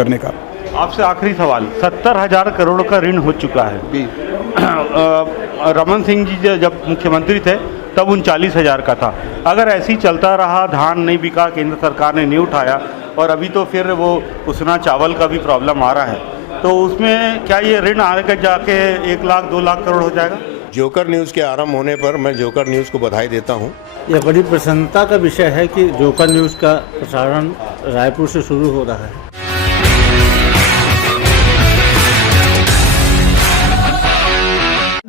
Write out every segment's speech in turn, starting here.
करने का। आपसे आखिरी सवाल, 70,000 करोड़ का ऋण हो चुका है। रमन सिंह जी जब मुख्यमंत्री थे तब 39,000 का था। अगर ऐसे ही चलता रहा, धान नहीं बिका, केंद्र सरकार ने नहीं उठाया, और अभी तो फिर वो उसना चावल का भी प्रॉब्लम आ रहा है, तो उसमें क्या ये ऋण आगे जाके 1 लाख 2 लाख करोड़ हो जाएगा? जोकर न्यूज़ के आरंभ होने पर मैं जोकर न्यूज़ को बधाई देता हूं। यह बड़ी प्रसन्नता का विषय है कि जोकर न्यूज़ का प्रसारण रायपुर से शुरू हो रहा है।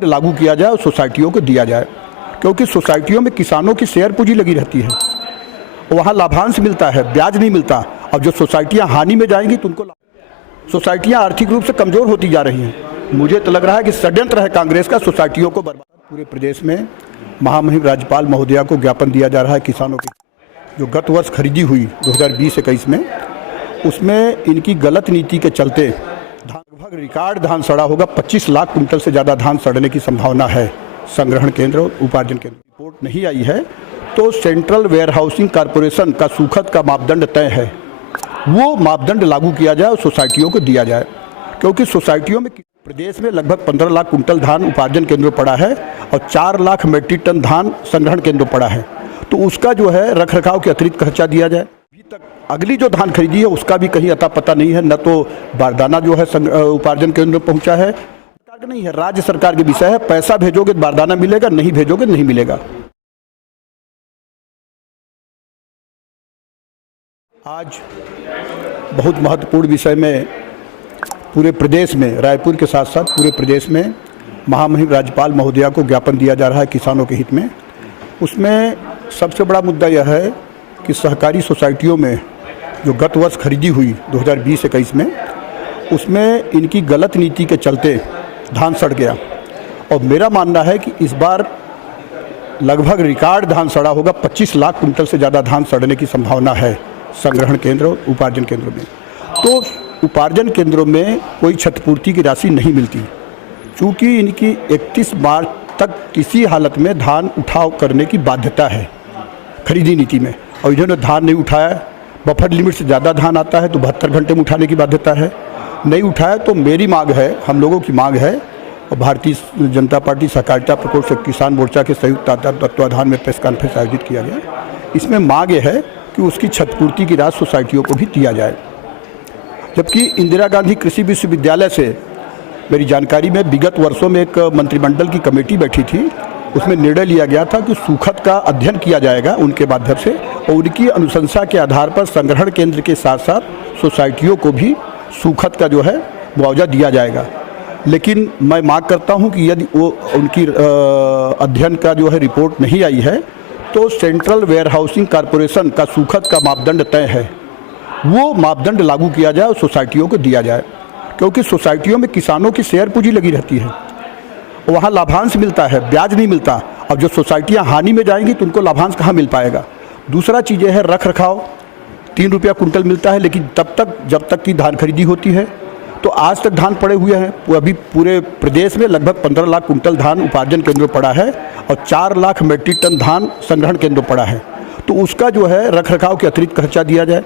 लागू किया जाए और सोसाइटियों को दिया जाए, क्योंकि सोसाइटियों में किसानों की शेयर पूंजी लगी रहती है, वहाँ लाभांश मिलता है, ब्याज नहीं मिलता। अब जो सोसाइटियाँ हानि में जाएंगी तो उनको सोसाइटियाँ आर्थिक रूप से कमज़ोर होती जा रही हैं। मुझे तो लग रहा है कि षड्यंत्र है कांग्रेस का सोसाइटियों को बर्बाद। पूरे प्रदेश में महामहिम राज्यपाल महोदया को ज्ञापन दिया जा रहा है किसानों की जो गत वर्ष खरीदी हुई 2020-21 में, उसमें इनकी गलत नीति के चलते लगभग रिकॉर्ड धान सड़ा होगा। 25 लाख कुंटल से ज़्यादा धान सड़ने की संभावना है। संग्रहण केंद्र और उपार्जन केंद्र रिपोर्ट नहीं आई है तो सेंट्रल वेयरहाउसिंग कॉरपोरेशन का सूखत का मापदंड तय है, वो मापदंड लागू किया जाए और सोसाइटियों को दिया जाए, क्योंकि सोसाइटियों में प्रदेश में लगभग 15 लाख कुंटल धान उपार्जन केंद्रों पड़ा है और 4 लाख मीट्रिक टन धान संग्रहण केंद्रों पड़ा है। तो उसका जो है रख रखाव के अतिरिक्त खर्चा दिया जाए। अभी तक अगली जो धान खरीदी है उसका भी कहीं अता पता नहीं है, न तो बारदाना जो है उपार्जन केंद्र में पहुंचा है। सरकार का नहीं है, राज्य सरकार के विषय है। पैसा भेजोगे तो बारदाना मिलेगा, नहीं भेजोगे नहीं मिलेगा। आज बहुत महत्वपूर्ण विषय में पूरे प्रदेश में, रायपुर के साथ साथ पूरे प्रदेश में महामहिम राज्यपाल महोदया को ज्ञापन दिया जा रहा है किसानों के हित में। उसमें सबसे बड़ा मुद्दा यह है कि सहकारी सोसाइटियों में जो गत वर्ष खरीदी हुई 2020-21 में, उसमें इनकी गलत नीति के चलते धान सड़ गया। और मेरा मानना है कि इस बार लगभग रिकॉर्ड धान सड़ा होगा। 25 लाख कुंटल से ज़्यादा धान सड़ने की संभावना है संग्रहण केंद्र और उपार्जन केंद्रों में। तो उपार्जन केंद्रों में कोई क्षतिपूर्ति की राशि नहीं मिलती, चूँकि इनकी 31 मार्च तक किसी हालत में धान उठाव करने की बाध्यता है खरीदी नीति में, और इन्होंने धान नहीं उठाया। बफर लिमिट से ज़्यादा धान आता है तो 72 घंटे में उठाने की बाध्यता है, नहीं उठाया। तो मेरी मांग है, हम लोगों की मांग है, और भारतीय जनता पार्टी सहकारिता प्रकोष्ठ किसान मोर्चा के संयुक्त तत्वाधान में प्रेस कॉन्फ्रेंस आयोजित किया गया। इसमें मांग ये है कि उसकी क्षतिपूर्ति की राशि सोसाइटियों को भी दिया जाए। जबकि इंदिरा गांधी कृषि विश्वविद्यालय से मेरी जानकारी में विगत वर्षों में एक मंत्रिमंडल की कमेटी बैठी थी, उसमें निर्णय लिया गया था कि सूखत का अध्ययन किया जाएगा उनके माध्यम से, और उनकी अनुशंसा के आधार पर संग्रहण केंद्र के साथ साथ सोसाइटियों को भी सूखत का जो है मुआवजा दिया जाएगा। लेकिन मैं मांग करता हूं कि यदि वो उनकी अध्ययन का जो है रिपोर्ट नहीं आई है तो सेंट्रल वेयरहाउसिंग कॉरपोरेशन का सूखत का मापदंड तय है, वो मापदंड लागू किया जाए और सोसाइटियों को दिया जाए, क्योंकि सोसाइटियों में किसानों की शेयर पूंजी लगी रहती है, वहाँ लाभांश मिलता है, ब्याज नहीं मिलता। अब जो सोसाइटियाँ हानि में जाएंगी तो उनको लाभांश कहाँ मिल पाएगा। दूसरा चीज़ है रख रखाव, 3 रुपया कुंटल मिलता है, लेकिन तब तक जब तक की धान खरीदी होती है। तो आज तक धान पड़े हुए हैं। अभी पूरे प्रदेश में लगभग 15 लाख कुंटल धान उपार्जन केंद्रों पड़ा है और 4 लाख मीट्रिक टन धान संग्रहण केंद्रों पड़ा है। तो उसका जो है रख रखाव के अतिरिक्त खर्चा दिया जाए।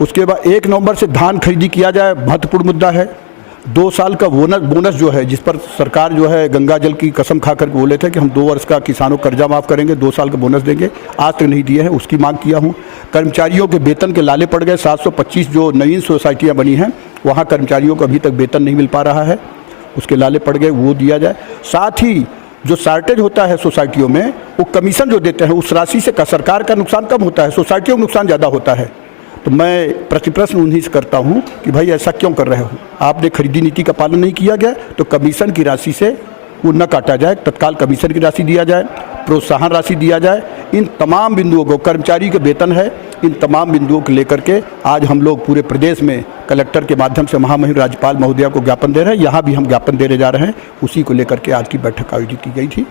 उसके बाद 1 नवंबर से धान खरीदी किया जाए, महत्वपूर्ण मुद्दा है। 2 साल का बोनस जो है, जिस पर सरकार जो है गंगा जल की कसम खाकर बोले थे कि हम 2 वर्ष का किसानों कर्जा माफ़ करेंगे, 2 साल का बोनस देंगे, आज तक नहीं दिए हैं, उसकी मांग किया हूँ। कर्मचारियों के वेतन के लाले पड़ गए। 725 जो नई सोसाइटियाँ बनी हैं वहाँ कर्मचारियों को अभी तक वेतन नहीं मिल पा रहा है, उसके लाले पड़ गए, वो दिया जाए। साथ ही जो शार्टेज होता है सोसाइटियों में, वो कमीशन जो देते हैं उस राशि से सरकार का नुकसान कम होता है, सोसाइटियों का नुकसान ज़्यादा होता है। तो मैं प्रतिप्रश्न उन्हीं से करता हूं कि भाई ऐसा क्यों कर रहे हो, आपने खरीदी नीति का पालन नहीं किया गया तो कमीशन की राशि से वो न काटा जाए, तत्काल कमीशन की राशि दिया जाए, प्रोत्साहन राशि दिया जाए। इन तमाम बिंदुओं को, कर्मचारी के वेतन है, इन तमाम बिंदुओं को लेकर के आज हम लोग पूरे प्रदेश में कलेक्टर के माध्यम से महामहिम राज्यपाल महोदया को ज्ञापन दे रहे हैं। यहाँ भी हम ज्ञापन देने जा रहे हैं। उसी को लेकर के आज की बैठक आयोजित की गई थी।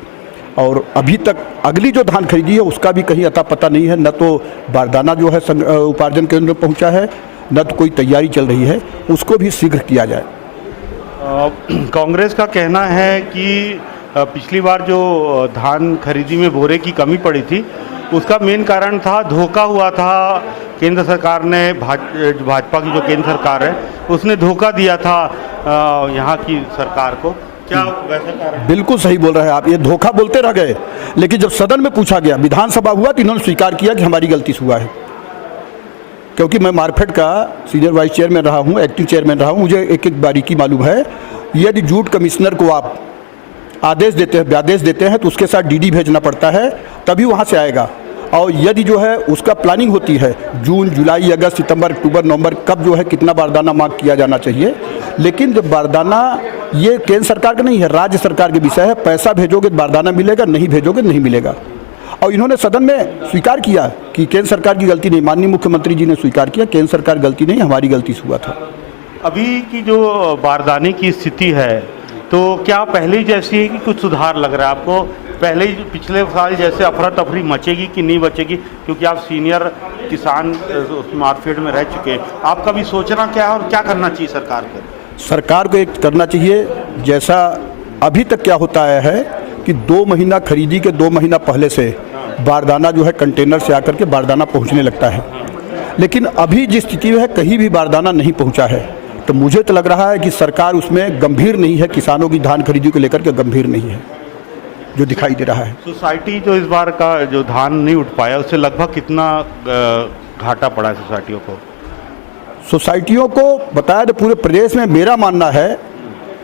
और अभी तक अगली जो धान खरीदी है उसका भी कहीं अता पता नहीं है, न तो बारदाना जो है उपार्जन केंद्र में पहुंचा है, न तो कोई तैयारी चल रही है, उसको भी शीघ्र किया जाए। कांग्रेस का कहना है कि पिछली बार जो धान खरीदी में बोरे की कमी पड़ी थी, उसका मेन कारण था धोखा हुआ था। केंद्र सरकार ने भाजपा की जो केंद्र सरकार है उसने धोखा दिया था यहाँ की सरकार को। क्या वैसा कारण? बिल्कुल सही बोल रहे हैं आप। ये धोखा बोलते रह गए, लेकिन जब सदन में पूछा गया, विधानसभा हुआ, तो इन्होंने स्वीकार किया कि हमारी गलती से हुआ है। क्योंकि मैं मार्फेड का सीनियर वाइस चेयरमैन रहा हूँ, एक्टिंग चेयरमैन रहा हूँ, मुझे एक एक बारीकी मालूम है। यदि जूट कमिश्नर को आप आदेश देते हैं तो उसके साथ डीडी भेजना पड़ता है, तभी वहाँ से आएगा। और यदि जो है उसका प्लानिंग होती है जून, जुलाई, अगस्त, सितंबर, अक्टूबर, नवंबर, कब जो है कितना बारदाना मांग किया जाना चाहिए। लेकिन जब बारदाना, ये केंद्र सरकार का नहीं है, राज्य सरकार के विषय है। पैसा भेजोगे तो बारदाना मिलेगा, नहीं भेजोगे नहीं मिलेगा। और इन्होंने सदन में स्वीकार किया कि केंद्र सरकार की गलती नहीं, माननीय मुख्यमंत्री जी ने स्वीकार किया केंद्र सरकार गलती नहीं, हमारी गलती से हुआ था। अभी की जो बारदाने की स्थिति है तो क्या पहले ही जैसी है कि कुछ सुधार लग रहा है आपको? पहले ही पिछले साल जैसे अफरा तफरी मचेगी कि नहीं बचेगी? क्योंकि आप सीनियर किसान मार्केट में रह चुके हैं, आपका भी सोचना क्या है और क्या करना चाहिए सरकार को? सरकार को एक करना चाहिए, जैसा अभी तक क्या होता है कि 2 महीना खरीदी के 2 महीना पहले से बारदाना जो है कंटेनर से आकर के बारदाना पहुंचने लगता है। लेकिन अभी जिस स्थिति में है, कहीं भी बारदाना नहीं पहुंचा है। तो मुझे तो लग रहा है कि सरकार उसमें गंभीर नहीं है, किसानों की धान खरीदी को लेकर के गंभीर नहीं है, जो दिखाई दे रहा है। सोसाइटी जो इस बार का जो धान नहीं उठ पाया, उससे लगभग कितना घाटा पड़ा है सोसाइटियों को? सोसाइटियों को बताया तो पूरे प्रदेश में मेरा मानना है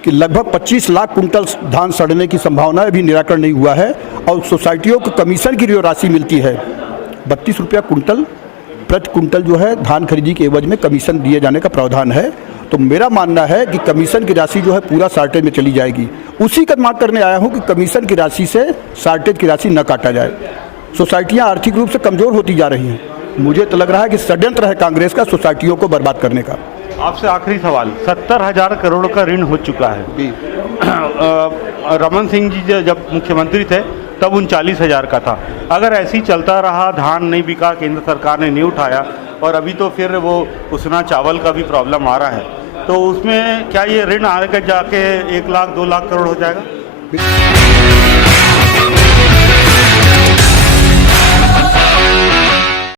कि लगभग 25 लाख कुंटल धान सड़ने की संभावना अभी निराकरण नहीं हुआ है। और सोसाइटियों को कमीशन की जो राशि मिलती है 32 रुपया कुंटल प्रति कुंटल जो है धान खरीदी के एवज में कमीशन दिए जाने का प्रावधान है। तो मेरा मानना है कि कमीशन की राशि जो है पूरा शार्टेज में चली जाएगी। उसी का मांग करने आया हूं कि कमीशन की राशि से शार्टेज की राशि न काटा जाए। सोसाइटियां आर्थिक रूप से कमज़ोर होती जा रही हैं। मुझे तो लग रहा है कि षड्यंत्र है कांग्रेस का सोसाइटियों को बर्बाद करने का। आपसे आखिरी सवाल, 70,000 करोड़ का ऋण हो चुका है। रमन सिंह जी जब मुख्यमंत्री थे तब 39,000 का था। अगर ऐसे ही चलता रहा, धान नहीं बिका, केंद्र सरकार ने नहीं उठाया, और अभी तो फिर वो उसना चावल का भी प्रॉब्लम आ रहा है, तो उसमें क्या ये ऋण आगे जाके 1 लाख 2 लाख करोड़ हो जाएगा?